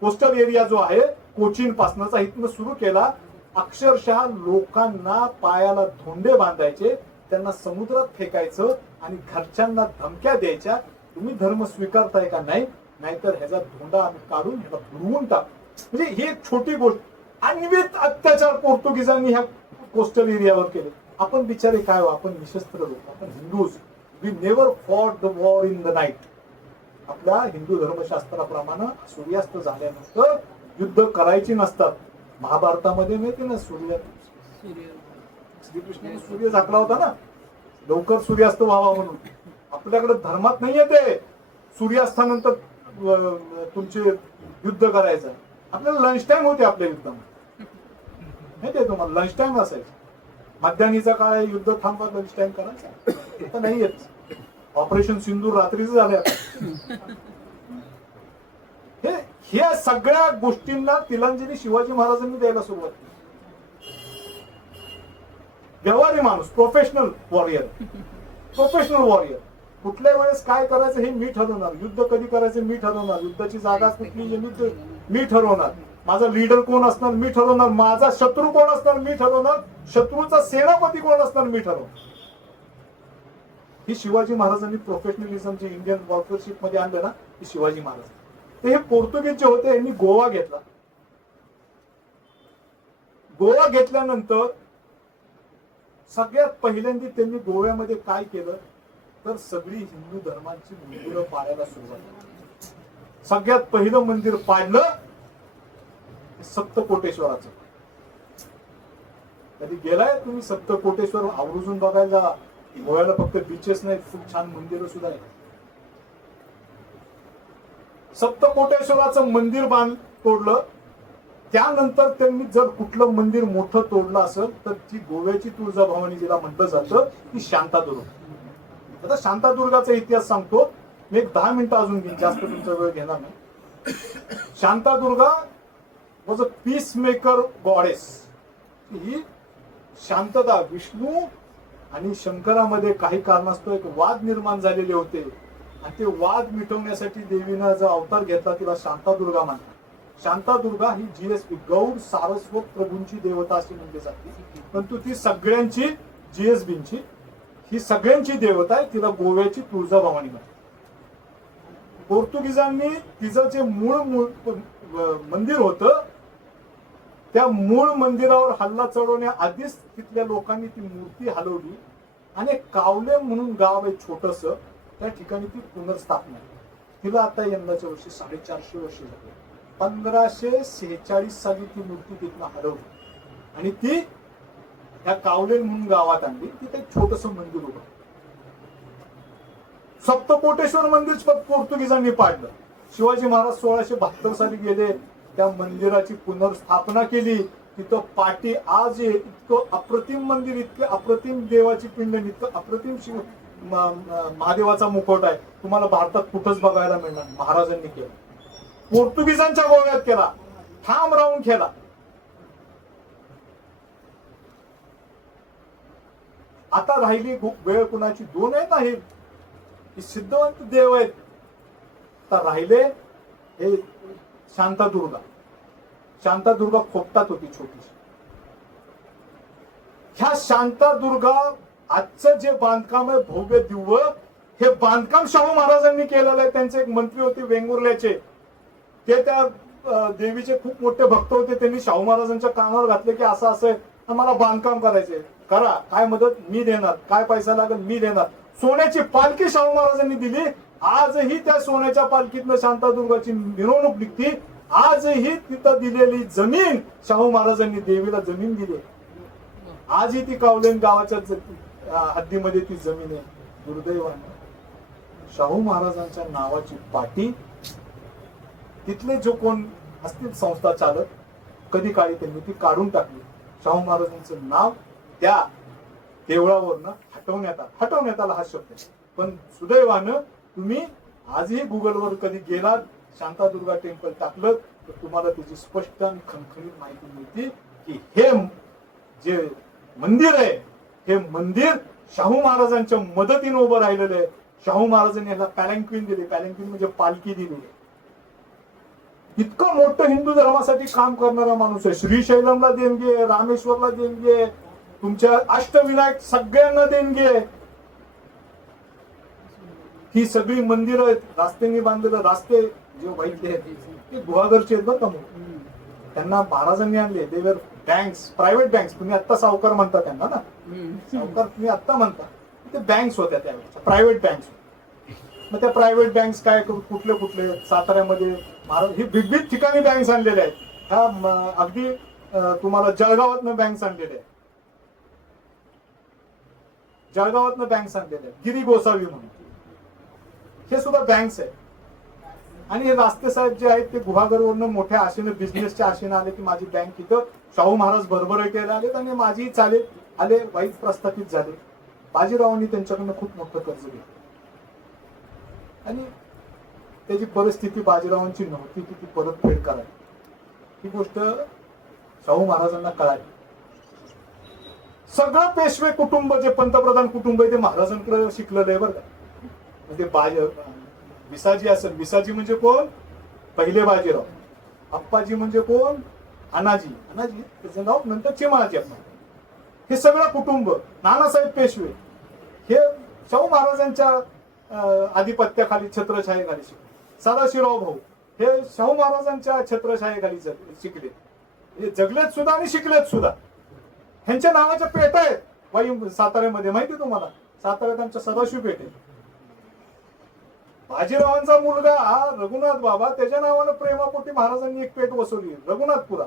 कोस्टल एरिया जो आहे कोचीन पासनचा इथनं सुरू केला, अक्षरशः लोकांना पायाला धोंडे बांधायचे, त्यांना समुद्रात फेकायचं आणि घरच्यांना धमक्या द्यायच्या, तुम्ही धर्म स्वीकारताय का नाही, नाहीतर ह्याचा धोंडा आम्ही काढून ह्याला बुडवून टाक. म्हणजे ही एक छोटी गोष्ट. अन्वित अत्याचार पोर्तुगीजांनी ह्या कोस्टल एरियावर केले. आपण बिचारे काय हो, आपण निशस्त्र लोक, आपण Hindus. We never fought the war in the night. आपल्या हिंदू धर्मशास्त्राप्रमाणे सूर्यास्त झाल्यानंतर युद्ध करायची नसतात. महाभारतामध्ये माहिती ना, श्रीकृष्णाने सूर्य झाकला होता ना, लवकर सूर्यास्त व्हावा म्हणून. आपल्याकडे धर्मात नाहीये ते सूर्यास्तानंतर तुमचे युद्ध करायचं. आपल्याला लंच टाइम होते आपल्या युद्धामध्ये, माहितीये तुम्हाला, लंच टाइम असायचं. मध्यान्हीचा काळ आहे, युद्ध थांबवा, लंच टाइम करायचा. आता नाही येत. ऑपरेशन सिंदूर रात्रीच झाले. ह्या सगळ्या गोष्टींना तिलांजली शिवाजी महाराजांनी द्यायला सुरुवात केली. व्यवहारी माणूस, प्रोफेशनल वॉरियर. कुठल्या वेळेस काय करायचं हे मी ठरवणार. युद्ध कधी करायचं मी ठरवणार. युद्धाची जागा कुठली मी ठरवणार. माझा लीडर कोण असणार मी ठरवणार. माझा शत्रू कोण असणार मी ठरवणार. शत्रूचा सेनापती कोण असणार मी ठरवणार. ही शिवाजी महाराजांनी प्रोफेशनलिझम जे इंडियन वॉरशिप मध्ये आणलं ना, ही शिवाजी महाराज. ते हे पोर्तुगीज जे होते यांनी गोवा घेतला. गोवा घेतल्यानंतर सगळ्यात पहिल्यांदा त्यांनी गोव्यामध्ये काय केलं तर सगळी हिंदू धर्मांची मंदिरं पाडायला सुरुवात केली. सगळ्यात पहिलं मंदिर पाडलं सप्तकोटेश्वराचं. कधी गेलाय तुम्ही सप्तकोटेश्वर आवर्जून बघायला? गोव्याला फक्त बीचेस नाही, खूप छान मंदिरं सुद्धा आहेत. सप्तकोटेश्वराचं मंदिर तोडलं. त्यानंतर त्यांनी जर कुठलं मंदिर मोठं तोडलं असेल तर ती गोव्याची तुळजाभवानी जिला म्हटलं जातं ती शांतादुर्गा. आता शांतादुर्गाचा इतिहास सांगतो मी. एक 10 मिनिटं अजून घेईन, जास्त तुमचा वेळ घेणार नाही. Shantadurga was a peace maker goddess. ही शांतता, विष्णू आणि शंकरामध्ये काही कारणास्तव एक वाद निर्माण झालेले होते आणि ते वाद मिटवण्यासाठी देवीनं जो अवतार घेतला तिला शांतादुर्गा म्हणतात. शांतादुर्गा ही जीएसबी गौड सारस्वत प्रभूंची देवता अशी म्हणली जाते, परंतु ती सगळ्यांची जीएसबींची ही सगळ्यांची देवता आहे. तिला गोव्याची तुळजाभवानी म्हणतात. पोर्तुगीजांनी तिचं जे मूळ मंदिर होतं त्या मूळ मंदिरावर हल्ला चढवण्याआधीच तिथल्या लोकांनी ती मूर्ती हलवली आणि कावले म्हणून गाव आहे छोटस, त्या ठिकाणी ती पुनर्स्थापना. तिला आता यंदाच्या वर्षी 450 वर्ष झाली. 1546 साली ती मूर्ती तिथनं हलवली आणि ती ह्या कावले म्हणून गावात आणली. तिथे एक छोटस मंदिर उभं. सप्तकोटेश्वर मंदिर पोर्तुगीजांनी पाडलं. शिवाजी महाराज 1672 साली गेले, त्या मंदिराची पुनर्स्थापना केली. तिथं पाठी आज इतकं अप्रतिम मंदिर, इतके अप्रतिम देवाची पिंड, इतकं अप्रतिम महादेवाचा मुखवट आहे, तुम्हाला भारतात कुठंच बघायला मिळणार. महाराजांनी केलं, पोर्तुगीजांच्या गोव्यात केला, ठाम राहून केला. आता राहिली वेळ कुणाची? दोन आहेत ना, हे सिद्धवंत देव आहेत. आता राहिले हे शांतादुर्गा. शांतादुर्गा खोपटात होती छोटीशी. ह्या शांतादुर्गा आजचं जे बांधकाम आहे भव्य दिव्य, हे बांधकाम शाहू महाराजांनी केलेलं आहे. त्यांचे एक मंत्री होते वेंगुर्ल्याचे, ते त्या देवीचे खूप मोठे भक्त होते. त्यांनी शाहू महाराजांच्या कानावर घातले की असं असं आम्हाला बांधकाम करायचे, करा, काय मदत मी देणार, काय पैसा लागेल मी देणार. सोन्याची पालखी शाहू महाराजांनी दिली. आजही त्या सोन्याच्या पालखीतनं शांतादुर्गाची मिरवणूक निघते. आजही तिथं दिलेली जमीन शाहू महाराजांनी देवीला जमीन दिली. आजही ती कावलेन गावाच्या हद्दीमध्ये ती जमीन आहे. दुर्दैवाने शाहू महाराजांच्या नावाची पाटी तिथले जो कोण असतील संस्था चालक, कधी काळी त्यांनी ती काढून टाकली. शाहू महाराजांचं नाव त्या देवळावरनं हटवण्यात आला हा शब्द. पण सुदैवानं तुम्ही आजही गुगलवर कधी गेलात, शांतादुर्गा टेम्पल टाकलं तर तुम्हाला त्याची स्पष्ट आणि खणखणीत माहिती मिळते की हे जे मंदिर आहे हे मंदिर शाहू महाराजांच्या मदतीने उभं राहिलेलं आहे. शाहू महाराजांनी याला पॅलंक्विन दिली. पॅलंक्विन म्हणजे पालखी दिली. इतकं मोठं हिंदू धर्मासाठी काम करणारा माणूस आहे. श्रीशैलमला देणगी आहे, रामेश्वरला देणगी आहे, तुमच्या अष्टविनायक सगळ्यांना देणगी आहे. ही सगळी मंदिरं आहेत, रस्त्यांनी बांधलेलं. रस्ते जे बघितले ते गुहागरचे आहेत बरं का. त्यांना महाराजांनी आणले. देवर बँक्स, प्रायव्हेट बँक्स. तुम्ही आता सावकार म्हणता त्यांना ना, सावकार तुम्ही आता म्हणता. ते बँक्स होत्या त्यावेळेच्या, प्रायव्हेट बँक्स. मग त्या प्रायव्हेट बँक्स काय कुठले साताऱ्यामध्ये महाराज ही विविध ठिकाणी बँक्स आणलेल्या आहेत. ह्या अगदी तुम्हाला जळगावातनं बँक्स आणलेल्या आहेत. जळगावातनं बँक्स आणलेल्या आहेत. गिरी गोसावी म्हणून हे सुद्धा बँक्स आहेत. आणि हे रास्ते साहेब जे आहेत ते गुहागरवरनं मोठ्या आशेनं, बिझनेसच्या आशेनं आले की माझी बँक इथं. शाहू महाराज भरभराटीला आलेत आणि माझी चालेल आले. वाईट प्रस्थापित झाले. बाजीरावांनी त्यांच्याकडनं खूप मोठं कर्ज घेतलं आणि त्याची परिस्थिती बाजीरावांची नव्हती की ती परतफेड करावी. ही गोष्ट शाहू महाराजांना कळाली. सगळं पेशवे कुटुंब जे पंतप्रधान कुटुंब आहे ते महाराजांकडे शिकलेलं आहे बरं का. म्हणजे विसाजी असेल, विसाजी म्हणजे कोण? पहिले बाजीराव. अप्पाजी म्हणजे कोण? अनाजी. अनाजी त्याचं नाव नंतर चिमाजी अप्पा. हे सगळं कुटुंब, नानासाहेब पेशवे, हे शाहू महाराजांच्या आधिपत्याखाली छत्रछायेखाली शिकले. सदाशिवराव भाऊ हे शाहू महाराजांच्या छत्रछायेखाली शिकले. हे जगलेत सुद्धा आणि शिकलेत सुद्धा. ह्यांच्या नावाच्या पेटा आहेत वाई साताऱ्यामध्ये. माहिती तुम्हाला? साताऱ्यात आमच्या सदाशिव पेठ आहे. बाजीरावांचा मुलगा हा रघुनाथ बाबा, त्याच्या नावानं प्रेमापोटी महाराजांनी एक पेठ वसवली, रघुनाथपुरा.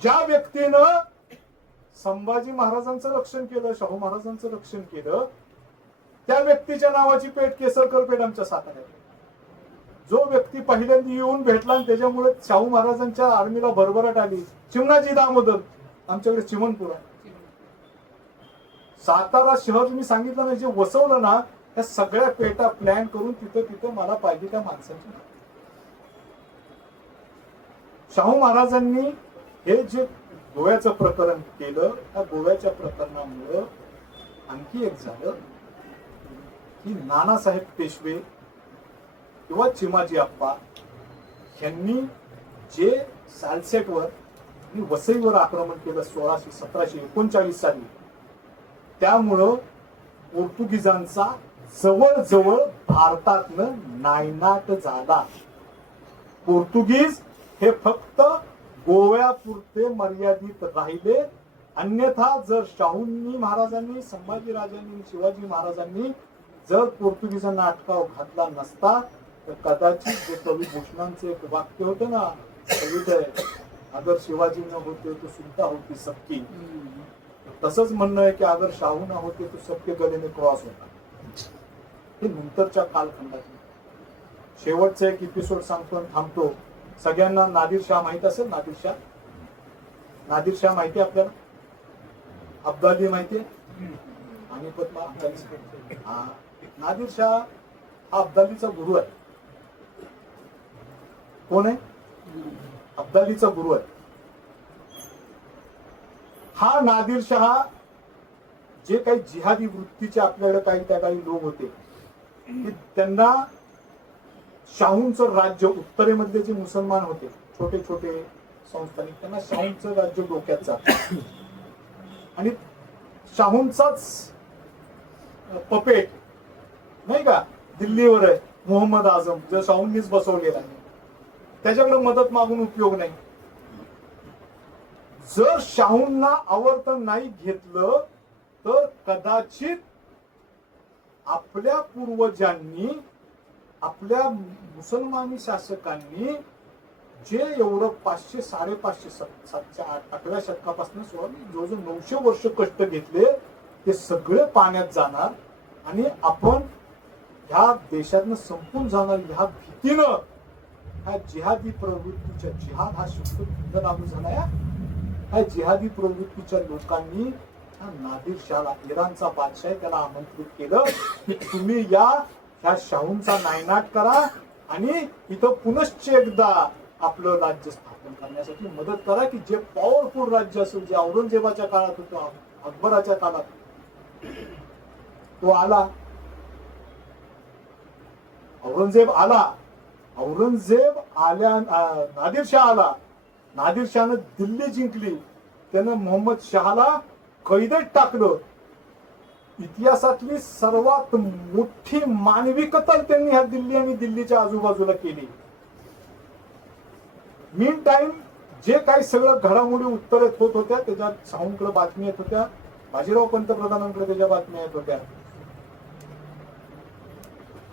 ज्या व्यक्तीनं संभाजी महाराजांचं रक्षण केलं, शाहू महाराजांचं रक्षण केलं, त्या व्यक्तीच्या नावाची पेठ केसरकर पेठ आमच्या साताऱ्यात. जो व्यक्ती पहिल्यांदा येऊन भेटला आणि त्याच्यामुळे शाहू महाराजांच्या आर्मीला भरभराट आली, चिमणाजी दामोदर, आमच्याकडे चिमणपुरा. सातारा शहर मी सांगितलं ना, जे वसवलं ना, त्या सगळ्या पेटा प्लॅन करून तिथं मला पाहिजे त्या माणसाची. शाहू महाराजांनी हे जे गोव्याचं प्रकरण केलं, त्या गोव्याच्या प्रकरणामुळं आणखी एक झालं की नानासाहेब पेशवे किंवा चिमाजी अप्पा यांनी जे सालसेटवर आणि वसईवर आक्रमण केलं 1739 साली, त्यामुळं पोर्तुगीजांचा जवळजवळ भारतातनं नायनाट झाला. पोर्तुगीज हे फक्त गोव्यापुरते मर्यादित राहिले. अन्यथा जर शाहूंनी महाराजांनी, संभाजीराजांनी, शिवाजी महाराजांनी जर पोर्तुगीजांना अटकाव घातला नसता तर कदाचित जे कवी भूषणांचं एक वाक्य होतं ना, अगर शिवाजी न होते तो सुद्धा होती सबकी, तसंच म्हणणं आहे की अगर शाहू न होते तो सबके गले में क्रॉस होता. हे नंतरच्या कालखंडात. शेवटचा एक एपिसोड सांगतो आणि थांबतो. सगळ्यांना नादिरशाह माहित असेल. नादिरशाह माहिती आपल्याला. अब्दाली माहितीये आणि पद्मा अब्दाली. नादिरशाह हा अब्दालीचा गुरु आहे. कोण आहे? अब्दालीचा गुरु आहे. हा नादिरशाह जे काही जिहादी वृत्तीचे आपल्याकडे काही त्या काही लोक होते की त्यांना शाहूंचं राज्य, उत्तरेमधले जे मुसलमान होते छोटे छोटे संस्थानिक, त्यांना शाहूंचं राज्य डोक्यात जात आणि शाहूंचाच पपेट नाही का दिल्लीवर आहे मोहम्मद आझम, जो शाहूंनीच बसवलेला आहे, त्याच्याकडे मदत मागून उपयोग नाही. जर शाहूंना आवर्तन नाही घेतलं तर कदाचित आपल्या पूर्वजांनी, आपल्या मुसलमानी शासकांनी जे एवढं 500, 550, 700, 8व्या शतकापासून जवळजवळ 900 वर्ष कष्ट घेतले ते सगळे पाण्यात जाणार आणि आपण ह्या देशातनं संपून जाणार ह्या भीतीनं ह्या जिहादी प्रवृत्तीच्या, जिहाद हा शब्द बंद लागू झालाय, ह्या जिहादी प्रवृत्तीच्या लोकांनी नादिरशाहला, इराणचा बादशाह, त्याला आमंत्रित केलं की तुम्ही या ह्या शाहूंचा नायनाट करा आणि इथं पुनश्च एकदा आपलं राज्य स्थापन करण्यासाठी मदत करा की जे पॉवरफुल राज्य असेल, जे औरंगजेबाच्या काळात होतं, अकबराच्या काळात तो आला. औरंगजेब आल्या, नादिरशाह आला. नादिरशाहनं दिल्ली जिंकली. त्यानं मोहम्मद शहाला कैदेत टाकलं. इतिहासातली सर्वात मोठी मानवी कत्तल त्यांनी ह्या दिल्ली आणि दिल्लीच्या आजूबाजूला केली. मीन टाइम जे काही सगळं घडामोडी उत्तरेत होत होत्या त्याच्या शाहूंकडे बातमी येत होत्या, बाजीराव पंतप्रधानांकडे त्याच्या बातम्या येत होत्या.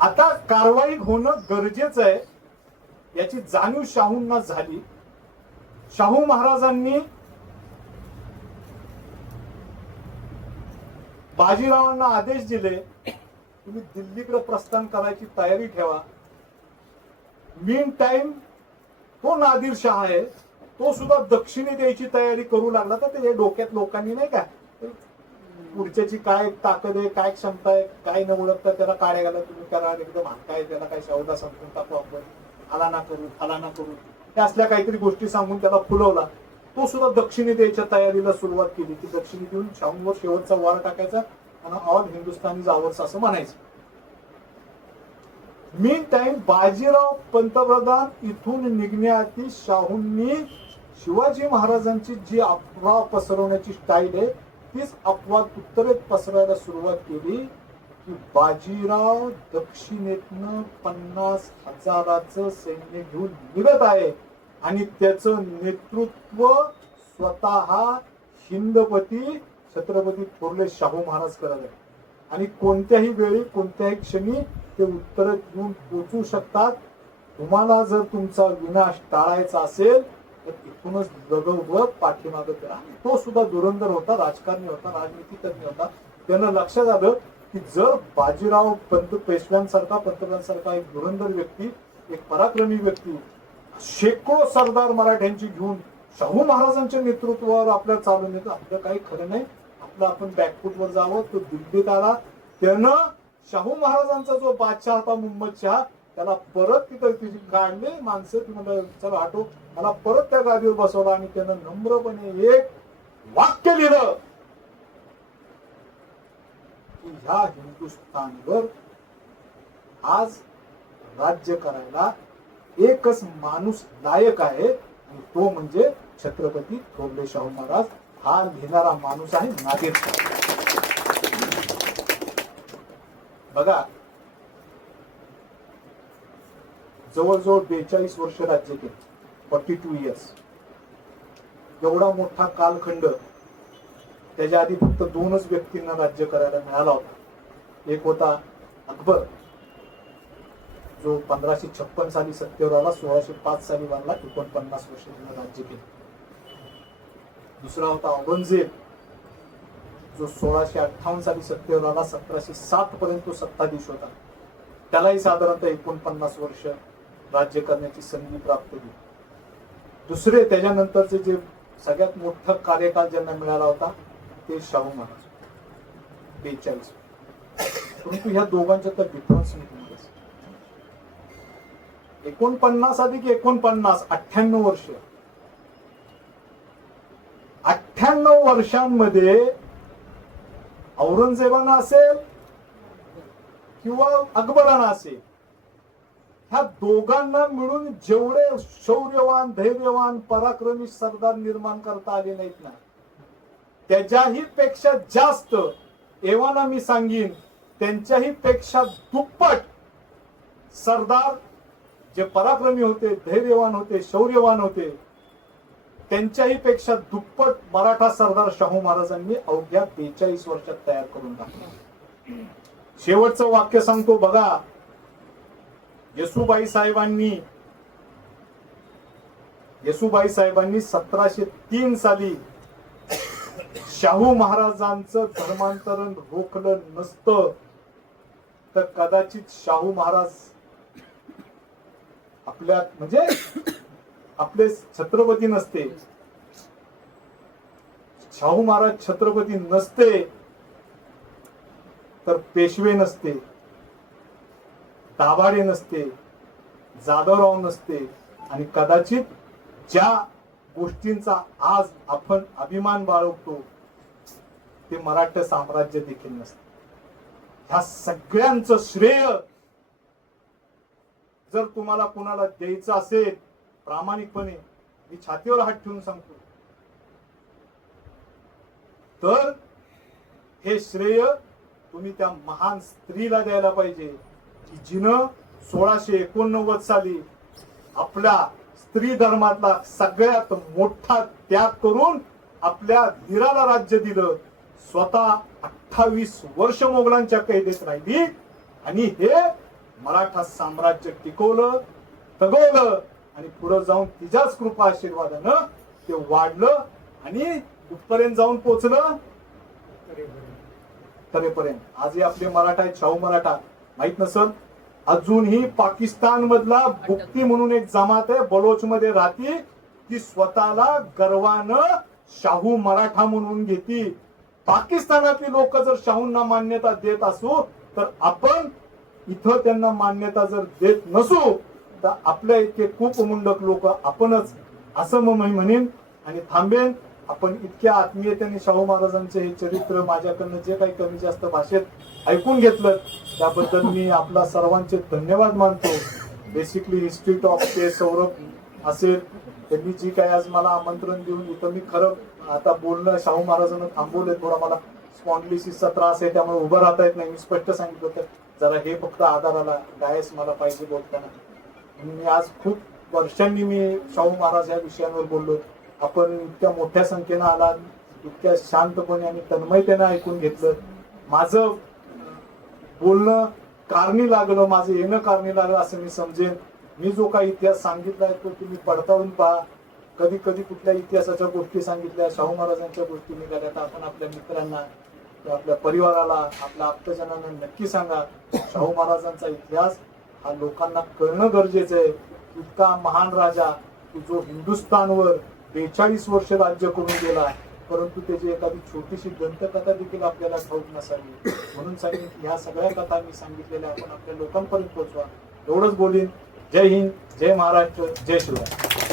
आता कारवाई होणं गरजेचं आहे याची जाणीव शाहूंना झाली. शाहू महाराजांनी बाजीरावांना आदेश दिले तुम्ही दिल्लीकडे प्रस्थान करायची तयारी ठेवा. मीन टाइम तो नादिरशाह आहे, तो सुद्धा दक्षिणी द्यायची तयारी करू लागला. तर त्याच्या डोक्यात लोकांनी नाही का पुढच्याची काय ताकद आहे, काय क्षमता आहे, काय न ओळखता त्याला काड्या घाला तुम्ही करा, एकदम काय त्याला काय शौदा समजून टाकू आपण, फलाना करू त्या असल्या काहीतरी गोष्टी सांगून त्याला फुलवला. तो सुद्धा दक्षिणी द्यायच्या तयारीला सुरुवात केली की दक्षिणी देऊन शाहूंवर शेवटचा वार टाकायचा आणि ऑल हिंदुस्थानी जावरच असं म्हणायचं. मीन टाइम बाजीराव पंतप्रधान इथून निघण्याआधी शाहूंनी शिवाजी महाराजांची जी अफवा पसरवण्याची स्टाईल आहे तीच अफवा उत्तरेत पसरायला सुरुवात केली की बाजीराव दक्षिणेतनं 50,000चं सैन्य घेऊन निघत आहे आणि त्याचं नेतृत्व स्वतः हिंदपती छत्रपती थोरले शाहू महाराज करत आहे आणि कोणत्याही वेळी कोणत्याही क्षणी ते उत्तरेत येऊन पोचू शकतात. तुम्हाला जर तुमचा विनाश टाळायचा असेल तर इथूनच लगवत पाठीमागे करा. तो सुद्धा धुरंधर होता, राजकारणी होता, राजनीतिज्ञ होता. त्यानं लक्षात आलं की जर बाजीराव पेशव्यांसारखा, पंतप्रधानांसारखा एक धुरंधर व्यक्ती, एक पराक्रमी व्यक्ती शेकडो सरदार मराठ्यांची घेऊन शाहू महाराजांच्या नेतृत्वावर आपल्याला चालून येतं, आपलं काही खरं नाही, आपलं आपण बॅकफूटवर जावं. तो दिल्लीत आला. त्यानं शाहू महाराजांचा जो बादशाह होता मुहम्मद शहा त्याला परत तिथं तिची काढले माणसं, ती म्हणलं चला हटो, मला परत त्या गादीवर बसवला आणि त्यानं नम्रपणे एक वाक्य लिहिलं की ह्या हिंदुस्थानवर आज राज्य करायला एकच माणूस लायक आहे आणि तो म्हणजे छत्रपती थोरले शाहू महाराज. हा लिहिणारा माणूस आहे नादेर. बघा, जवळजवळ 42 वर्ष राज्य केले, 42 इयर्स. एवढा मोठा कालखंड त्याच्या आधी फक्त 2च व्यक्तींना राज्य करायला मिळाला होता. एक होता अकबर, जो 1556 साली सत्तेवर आला, 1605 साली वारला, 49 वर्ष त्यानं राज्य केलं. दुसरा होता औरंगजेब, जो 1658 साली सत्तेवर आला, 1707 पर्यंत तो सत्ताधीश होता. त्यालाही साधारणतः 49 वर्ष राज्य करण्याची संधी प्राप्त झाली. दुसरे त्याच्यानंतरचे जे सगळ्यात मोठा कार्यकाळ ज्यांना मिळाला होता ते शाहू महाराज, 42. परंतु ह्या दोघांच्या तर डिफरन्स नाही. 49 अधिक 49 98 वर्ष. 98 वर्षांमध्ये औरंगजेबानं असेल किंवा अकबरानं असेल, ह्या दोघांना मिळून जेवढे शौर्यवान, धैर्यवान, पराक्रमी सरदार निर्माण करता आले नाहीत ना, त्याच्याही पेक्षा जास्त, एव्हाना मी सांगीन त्यांच्याही पेक्षा दुप्पट सरदार जे पराक्रमी होते, धैर्यवान होते, शौर्यवान होते, त्यांच्याही पेक्षा दुप्पट मराठा सरदार शाहू महाराजांनी अवघ्या 42 वर्षात तयार करून टाकले. शेवटचं वाक्य सांगतो बघा. येसुबाई साहेबांनी 1703 साली शाहू महाराजांचं धर्मांतरण रोखलं नसतं तर कदाचित शाहू महाराज आपल्या म्हणजे आपले छत्रपती नसते. शाहू महाराज छत्रपती नसते तर पेशवे नसते, दाभाडे नसते, जाधवराव नसते, आणि कदाचित ज्या गोष्टींचा आज आपण अभिमान बाळगतो ते मराठा साम्राज्य देखील नसते. ह्या सगळ्यांचं श्रेय जर तुम्हाला कोणाला द्यायचं असेल, प्रामाणिकपणे मी छातीवर हात ठेवून सांगतो, तर हे श्रेय तुम्ही त्या महान स्त्रीला द्यायला पाहिजे की जिनं 1689 साली आपल्या स्त्री धर्मातला सगळ्यात मोठा त्याग करून आपल्या धीराला राज्य दिलं. स्वतः 28 वर्ष मोगलांच्या कैदेत राहिली आणि हे मराठा साम्राज्य टिकवलं, तगवलं, आणि पुढे जाऊन तिच्याच कृपा आशीर्वादानं ते वाढलं आणि कुठपर्यंत जाऊन पोहोचलं, तरेपर्यंत. आजही आपले मराठा आहेत, शाहू मराठा. माहित नसल, अजूनही पाकिस्तान मधला बुक्ती म्हणून एक जमात आहे, बलोच मध्ये राहती, ती स्वतःला गर्वानं शाहू मराठा म्हणून घेती. पाकिस्तानातली लोक जर शाहूंना मान्यता देत असू तर आपण इथं त्यांना मान्यता जर देत नसू तर आपल्या इतके कुपमुंडक लोक आपणच, असं मग मी म्हणेन. आणि थांबेन. आपण इतक्या आत्मीयतेने शाहू महाराजांचे हे चरित्र माझ्याकडनं जे काही कमी जास्त भाषेत ऐकून घेतलं त्याबद्दल मी आपला सर्वांचे धन्यवाद मानतो. बेसिकली हिस्ट्री टॉक ते सौरभ असेल, त्यांनी जी काही आज मला आमंत्रण देऊन इथं मी खरं आता बोलणं शाहू महाराजांना थांबवलंय. थोडा मला स्पॉन्डिलिसिसचा त्रास आहे त्यामुळे उभं राहता येत नाही. मी स्पष्ट सांगितलं होतं जरा हे फक्त आधाराला डायस मला पाहिजे बोलताना. मी आज खूप वर्षांनी मी शाहू महाराज या विषयांवर बोललो. आपण इतक्या मोठ्या संख्येनं आलात, इतक्या शांतपणे आणि तन्मयतेनं ऐकून घेतलं. माझं बोलणं कारणी लागलं, माझं येणं कारणी लागलं असं मी समजेन. मी जो काही इतिहास सांगितलाय तो तुम्ही पडताळून पहा. कधी कधी कुठल्या इतिहासाच्या गोष्टी सांगितल्या, शाहू महाराजांच्या गोष्टी निघाल्या, तर आपण आपल्या मित्रांना, आपल्या परिवाराला, आपल्या आप्तजनांना नक्की सांगा. शाहू महाराजांचा इतिहास हा लोकांना कळणं गरजेचं आहे. इतका महान राजा जो हिंदुस्थानवर 42 वर्ष राज्य करून गेला, परंतु त्याची एखादी छोटीशी दंतकथा देखील आपल्याला ठाऊक नसावी. म्हणून सांगेन की ह्या सगळ्या कथा मी सांगितलेल्या आपण आपल्या लोकांपर्यंत पोहोचवा. एवढंच बोलीन. जय हिंद, जय महाराष्ट्र, जय शिवराय.